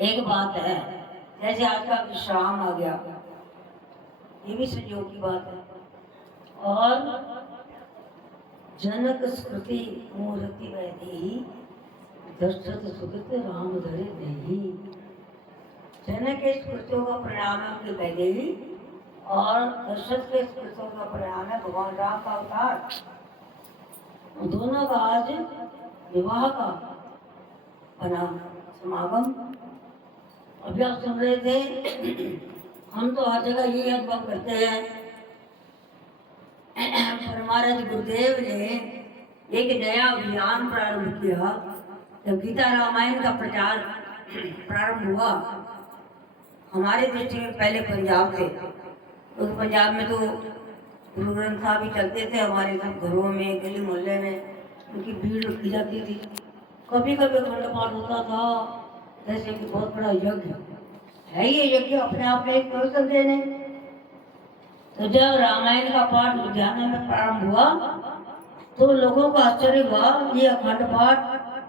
एक बात है, जैसे आज का विश्राम आ गया, ये भी संयोग की बात है। और जनक स्मृति मूर्ति वैदेही दशरथ सुकृत राम धरे नहीं। जनक के स्मृतियों का परिणाम है उनकी वैदेही, और दशरथ के स्मृतियों का परिणाम है भगवान राम का अवतार। दोनों का आज विवाह का बना समागम। अभी आप सुन रहे थे, हम तो हर जगह यही अनुभव करते हैं। पर महाराज गुरुदेव ने एक नया अभियान प्रारंभ किया। जब गीता रामायण का प्रचार प्रारंभ हुआ, हमारे दृष्टि में पहले पंजाब थे, उस पंजाब में तो गुरु ग्रंथ साहब भी चलते थे। हमारे सब घरों में, गली मोहल्ले में उनकी भीड़ रखी जाती थी। कभी कभी अखंड पाठ होता था, जैसे कि बहुत बड़ा यज्ञ है। ये यज्ञ अपने आप में एक पवित्र दिन है। तो जब रामायण का पाठ लुधियाना में प्रारंभ हुआ तो लोगों को आश्चर्य हुआ। ये अखंड पाठ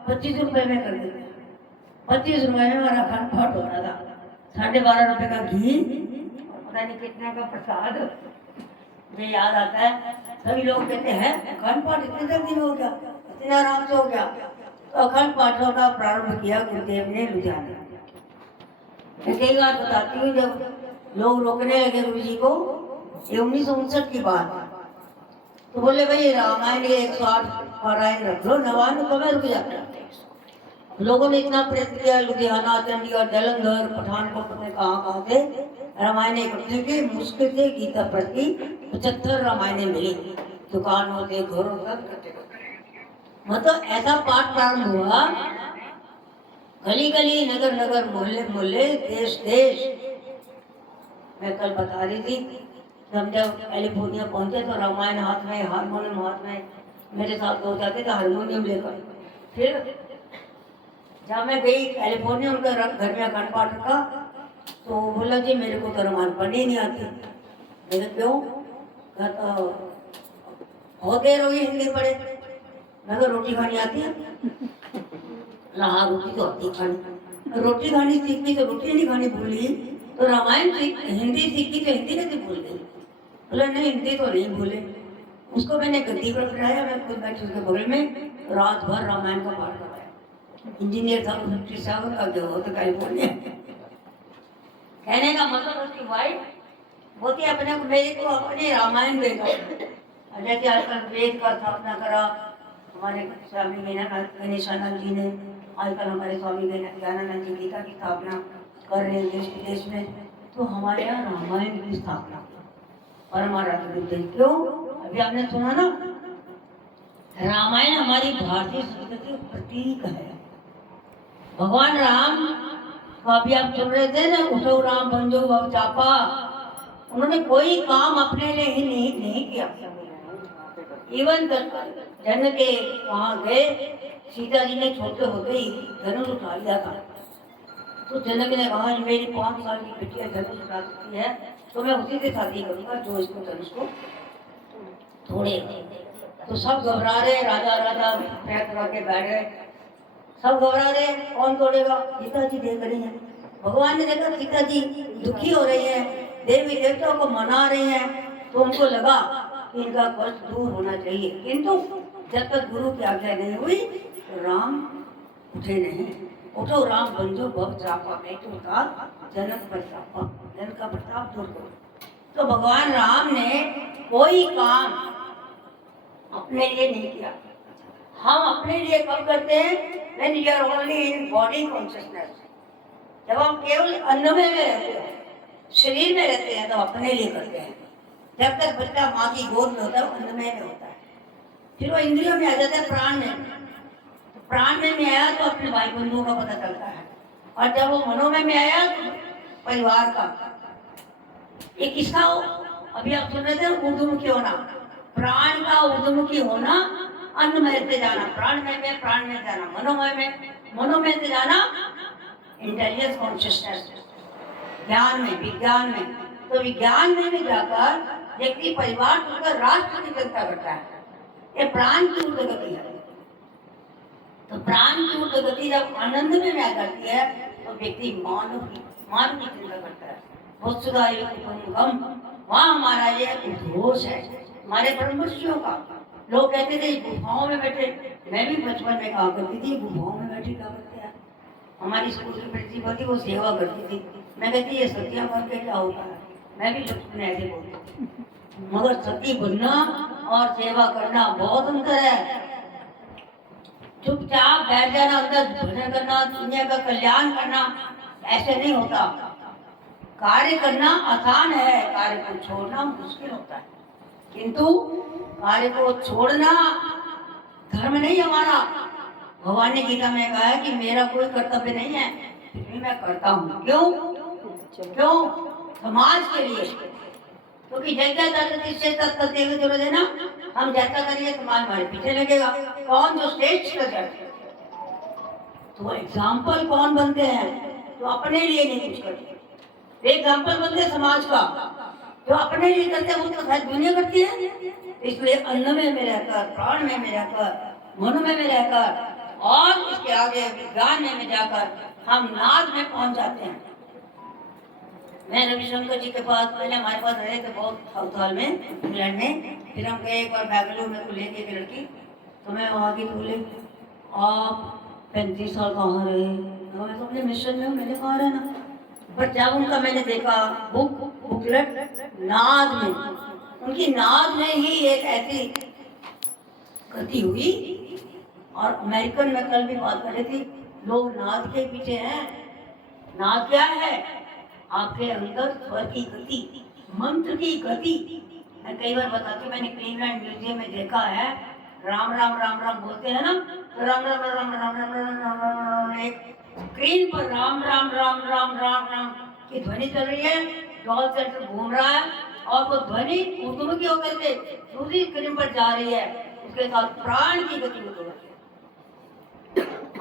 25 रुपए में कर देते, 25 रुपए में हमारा अखंड पाठ होता था। 12.5 रुपए का घी और पता नहीं कितने का प्रसाद। मुझे याद आता है, सभी लोग कहते हैं अखंड पाठ इतने जल्दी हो गया, इतने आराम से हो गया। तो अखंड पाठों का प्रारंभ किया गुरुदेव ने लुधियाना। मैं कई बार बताती हूँ, जब लोग रोकने लगे गुरु जी को, ये 1959 की बात, तो बोले भाई रामायण के 108 पारायण रख लो, 99 कब रुक जाता है। लोगों ने इतना प्रयत्न किया, लुधियाना, चंडीगढ़, जालंधर, पठानकोट में कहाँ से रामायण इकट्ठे की। मुश्किल से गीता प्रति 75 रामायण मिली, दुकानों से, घरों तक। मतलब ऐसा पाठ प्रारंभ हुआ, गली गली, नगर नगर, मोहल्ले मोहल्ले, देश देश। मैं कल बता रही थी, हम जब कैलिफोर्निया पहुंचे तो रामायण हाथ में, हारमोनियम हाथ में, मेरे साथ लोग जाते थे हारमोनियम लेकर। फिर जब मैं गई कैलिफोर्निया, उनका घर में अखंड पाठ रखा, तो बोला जी मेरे को तो रामायण पढ़नी नहीं आती। मैंने क्यों? कहता बहुत देर हो गई हिंदी पढ़े। मैं तो रोटी खानी आती है। हाँ, रोटी तो आती खानी, रोटी खानी सीखी तो रोटी नहीं खानी भूली, तो रामायण हिंदी सीखी तो हिंदी कैसे भूल गई? बोला नहीं, हिंदी तो नहीं भूले। उसको मैंने गद्दी पर बिठाया, मैं खुद बैठी उसके बगल में, रात भर रामायण का पाठ करवाया। इंजीनियर था, 57 का जो होता कैलिफोर्निया। कहने का मतलब उसकी वाइफ बोलती अपने को, मेरे को अपने रामायण देखा। जैसे आजकल वेद का स्थापना करा हमारे स्वामी गणेशानंद जी ने, आजकल हमारे स्वामी ज्ञानानंद जी गीता की स्थापना कर रहे हैं देश विदेश में। तो हमारे यहाँ रामायण की स्थापना परमाराध्य। क्यों? अभी आपने सुना ना, रामायण हमारी भारतीय संस्कृति का प्रतीक है। भगवान राम का अभी आप सुन रहे थे ना, उठो राम बंजो भव चापा। उन्होंने कोई काम अपने लिए ही नहीं किया। इवन जन के वहाँ गए, सीता जी ने छोटे होते ही धनुष उठा लिया था। तो जनक ने कहा मेरी 5 साल की बेटिया धनुष उठा सकती है, तो मैं उसी से शादी करूंगा जो इसको धनुष को तोड़े। तो सब घबरा रहे, राजा राजा पैर करा के बैठ गए, सब घबरा रहे, कौन तोड़ेगा? सीता जी देख रही हैं। भगवान ने देखा सीता जी दुखी हो रही है, देवी देवताओं को मना रही हैं, तो उनको लगा कि इनका कष्ट दूर होना चाहिए। किंतु जब तक गुरु की आज्ञा नहीं हुई तो राम उठे नहीं। उठो राम बंजो भव चापा, मैं तो कहा जनक प्रतापा, जनक का प्रताप दूर करो। तो भगवान राम ने कोई काम अपने लिए नहीं किया। हम अपने लिए कब करते हैं? when you are only in body consciousness, जब हम केवल अन्नमय में रहते हैं, शरीर में रहते हैं, तो अपने लिए करते हैं। जब तक बच्चा माँ की गोद में होता है वो अन्नमय में होता है, फिर वो इंद्रियों में आ जाता है, प्राण में। तो प्राण में आया तो अपने भाई बंधुओं का पता चलता है, और जब वो मनोमय में आया तो परिवार का। ये किसका हो? अभी आप सुन रहे थे ऊर्ध्वमुखी होना, प्राण का ऊर्ध्वमुखी होना, अन्नमय से जाना प्राणमय में, प्राण में जाना मनोमय में, मनोमय से जाना इंटेलिजेंस कॉन्शियसनेस, ज्ञान में, विज्ञान में। तो विज्ञान में भी जाकर व्यक्ति परिवार छोड़कर राष्ट्र की चिंता करता है। ये प्राण की उन्नति है। तो प्राण की ऊर्ध्व गति जब आनंद में मैं करती है तो व्यक्ति मानव की चिंता करता है। बहुत सुधा गम वहाँ हमारा ये उद्घोष है हमारे परमर्शियों का। लोग कहते थे गुफाओं में बैठे, मैं भी बचपन में कहा करती थी गुफाओं में बैठी क्या करते हैं। हमारी स्कूल की प्रिंसिपल थी, वो सेवा करती थी। मैं कहती ये सतिया बन के क्या होता है, मैं भी बचपन में ऐसे बोलती थी। मगर सती बनना और सेवा करना बहुत अंतर है। चुपचाप बैठ जाना, अंदर भजन करना, दुनिया का कल्याण करना, ऐसे नहीं होता। कार्य करना आसान है, कार्य को छोड़ना मुश्किल होता है। किंतु कार्य को छोड़ना धर्म नहीं हमारा। भगवान ने गीता में कहा है कि मेरा कोई कर्तव्य नहीं है, फिर मैं करता हूँ। क्यों? समाज के लिए। क्योंकि जैसा देना, हम जैसा करिए समाज हमारे पीछे लगेगा। कौन जो श्रेष्ठ कर, तो एग्जाम्पल कौन बनते हैं? तो अपने लिए नहीं कुछ करते। एग्जाम्पल बनते समाज का, जो अपने लिए करते हैं वो तो शायद दुनिया करती है। इसलिए अन्न में रहकर, प्राण में रहकर, मन में रहकर और इसके आगे विज्ञान में जाकर हम नाद में पहुंच जाते हैं। मैं रविशंकर जी के पास, पहले हमारे पास रहे थे बहुत साउथ में, इंग्लैंड में। फिर हम गए एक बार बैंगलोर में को लेके एक लड़की, तो मैं वहाँ की बोले आप 35 साल कहाँ रहे? मैं तो अपने मिशन में हूँ, मैंने कहा रहा ना। पर जब उनका मैंने देखा बुकलेट नाद में, उनकी नाद में ही एक ऐसी गति हुई। और अमेरिकन में कल भी बात कर रही थी, लोग नाद के पीछे हैं। नाद क्या है? आपके अंदर स्वर की गति, मंत्र की गति। मैं कई बार बताती हूँ, मैंने क्लीवलैंड म्यूजियम में देखा है, राम राम राम राम बोलते हैं ना, तो राम राम राम राम राम राम राम, एक स्क्रीन पर राम राम राम राम राम राम की ध्वनि चल रही है, डॉल सेंटर घूम रहा है और वो ध्वनि उर्दू की होकर के दूसरी स्क्रीन पर जा रही है, उसके साथ प्राण की गति होती है।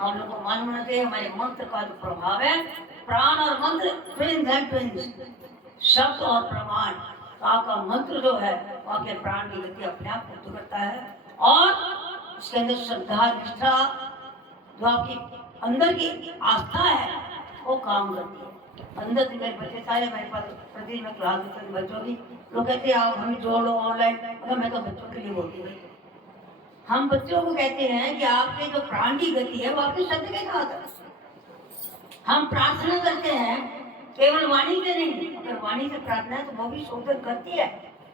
आप लोगों को मालूम होना चाहिए हमारे मंत्र का जो प्रभाव है, प्राण और मंत्र ट्विन्स हैं, ट्विन्स। शब्द और प्रमाण का मंत्र जो है वो आपके प्राण की गति अपने आप मुक्त करता है। और उसके अंदर श्रद्धा, निष्ठा, जो आपकी अंदर की आस्था है वो काम करती है। अंदर से मेरे बच्चे सारे मेरे पास प्रतिदिन में क्लास देते हैं बच्चों की। लोग कहते हैं आप हमें जोड़ो ऑनलाइन, अगर मैं तो बच्चों के लिए बोलती हूँ। हम बच्चों को कहते हैं कि आपके जो प्राण की गति है वो आपके शब्द के साथ है। हम प्रार्थना करते हैं केवल वाणी से नहीं, अगर वाणी से प्रार्थना है तो वो भी शोधन करती है,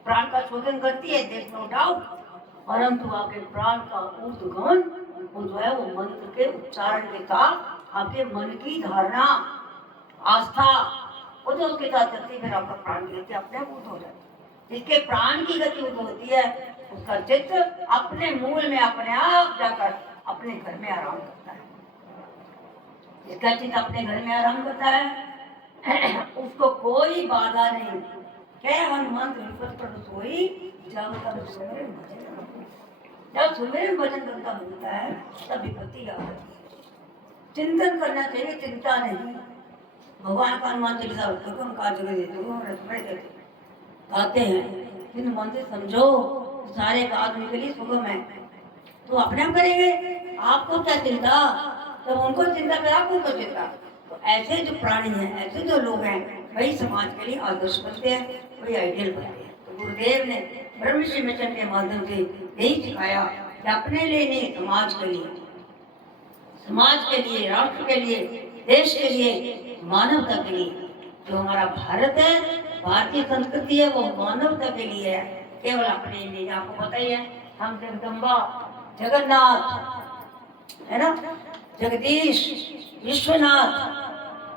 प्राण का शोधन करती है, देयर इज नो डाउट। परंतु आपके प्राण का ऊर्ध्वगमन वो जो है वो मंत्र के उच्चारण के साथ आपके मन की धारणा, आस्था, वो जो उसके साथ चलती है, फिर आपका प्राण की गति अपने आप ऊर्ध्व हो जाती है। जिसके प्राण की गति ऊर्ध्व होती है उसका चित्त अपने मूल में अपने आप जाकर अपने घर में आराम करता है। जिसका चित्त अपने घर में आराम करता है उसको कोई बाधा नहीं। क्या हनुमान विपद पर सोई जब तक सुमिरन भजन, जब सुमिरन भजन करता बनता है तब विपत्ति आ जाती है। चिंतन करना चाहिए, चिंता नहीं। भगवान का हनुमान चालीसा उनका जगह देते गाते हैं, फिर मन से समझो सारे आदमी के लिए सुगम है, तो अपने आप करेंगे। आपको क्या चिंता, जब उनको चिंता फिर आपको तो चिंता। तो ऐसे जो प्राणी हैं, ऐसे जो लोग हैं, वही समाज के लिए आदर्श बनते हैं, वही आइडियल बनते हैं। तो गुरुदेव ने ब्रह्मश्री मिशन के माध्यम से यही सिखाया कि अपने लिए नहीं, समाज के लिए, समाज के लिए, राष्ट्र के लिए, देश के लिए, मानवता के लिए। जो हमारा भारत है, भारतीय संस्कृति है, वो मानवता के लिए है, केवल अपने लिए। आपको पता ही है, हम जगदम्बा, जगन्नाथ है ना, जगदीश, विश्वनाथ,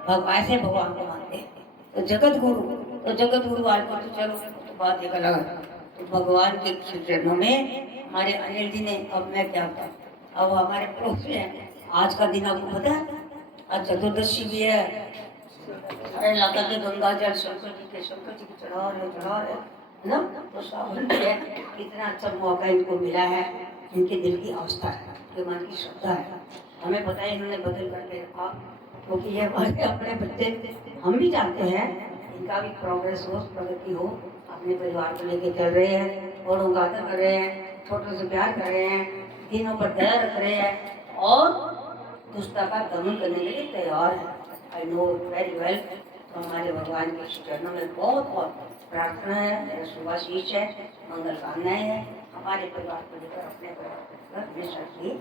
ऐसे भगवान को मानते हैं। तो जगत गुरु, तो जगत गुरु वाले को तो चलो तो बात एक अलग है। तो भगवान के चरणों में हमारे अनिल जी ने, अब मैं क्या बताऊं, अब हमारे पड़ोस में है। आज का दिन आपको पता है, आज चतुर्दशी भी है। अरे इलाका के गंगा जल शंकर जी के चढ़ा रहे ना, तो सावन भी है। कितना अच्छा मौका इनको मिला है, इनके दिल की आस्था है, इनके मन की श्रद्धा है। हमें पता है इन्होंने बदल करके रखा, क्योंकि ये हमारे अपने बच्चे, हम भी चाहते हैं इनका भी प्रोग्रेस हो, प्रगति हो। अपने परिवार को लेके चल रहे हैं, बड़ों का आदर कर रहे हैं, छोटों से प्यार कर रहे हैं, तीनों पर दया रख रहे हैं और दुष्टता का दमन करने के लिए तैयार है। I know very well. तो हमारे भगवान के चरणों में बहुत बहुत प्रार्थना है, मेरा शुभाशीष है, मंगल कामनाएं है। हमारे परिवार को लेकर अपने परिवार को लेकर हमेशा ही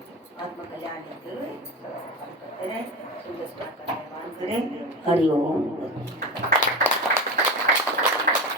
आत्म कल्याण लेते हुए करते रहे, सुंदर का निर्माण करें। हरिओम।